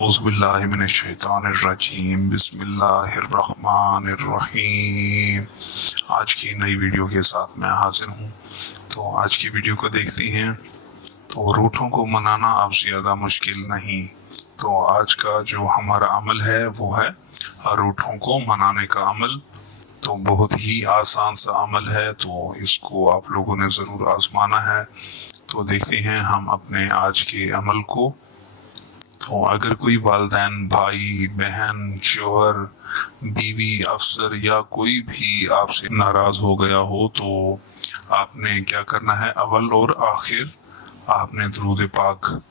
औज़ुबिल्लाहिमिनश्शैतानिर्रजीम बिस्मिल्लाहिर्रहमानिर्रहीम। आज की नई वीडियो के साथ मैं हाजिर हूँ। तो आज की वीडियो को देखते हैं। तो रूठों को मनाना अब ज़्यादा मुश्किल नहीं। तो आज का जो हमारा अमल है वो है रूठों को मनाने का अमल। तो बहुत ही आसान सा अमल है, तो इसको आप लोगों ने ज़रूर आजमाना है। तो देखते हैं हम अपने आज के अमल को। तो अगर कोई वालिदैन, भाई बहन, शोहर, बीवी, अफसर या कोई भी आपसे नाराज़ हो गया हो, तो आपने क्या करना है, अव्वल और आखिर आपने दुरूद पाक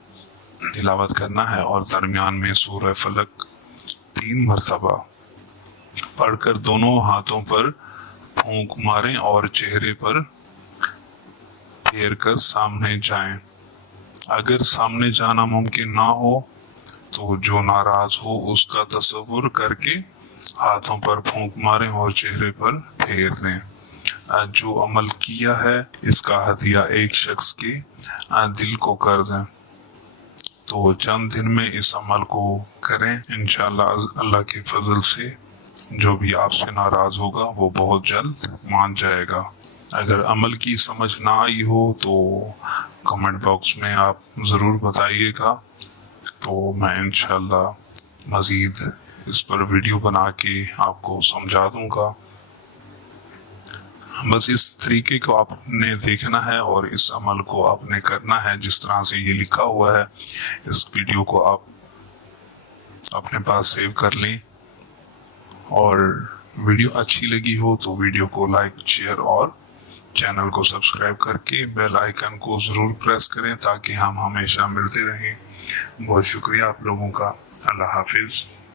तिलावत करना है और दरमियान में सूरह फलक 3 मरतबा पढ़कर दोनों हाथों पर फूंक मारें और चेहरे पर फेर कर सामने जाएं। अगर सामने जाना मुमकिन ना हो तो जो नाराज हो उसका तसव्वुर करके हाथों पर फूंक मारें और चेहरे पर फेर दें। जो अमल किया है इसका हदिया एक शख्स के दिल को कर दें। तो चंद दिन में इस अमल को करें, इंशाअल्लाह अल्लाह के फजल से जो भी आपसे नाराज होगा वो बहुत जल्द मान जाएगा। अगर अमल की समझ ना आई हो तो कमेंट बॉक्स में आप ज़रूर बताइएगा, तो मैं इंशाअल्लाह मज़ीद इस पर वीडियो बना के आपको समझा दूंगा। बस इस तरीके को आपने देखना है और इस अमल को आपने करना है जिस तरह से ये लिखा हुआ है। इस वीडियो को आप अपने पास सेव कर लें और वीडियो अच्छी लगी हो तो वीडियो को लाइक, शेयर और चैनल को सब्सक्राइब करके बेल आइकन को ज़रूर प्रेस करें ताकि हम हमेशा मिलते रहें। बहुत शुक्रिया आप लोगों का। अल्लाह हाफिज़।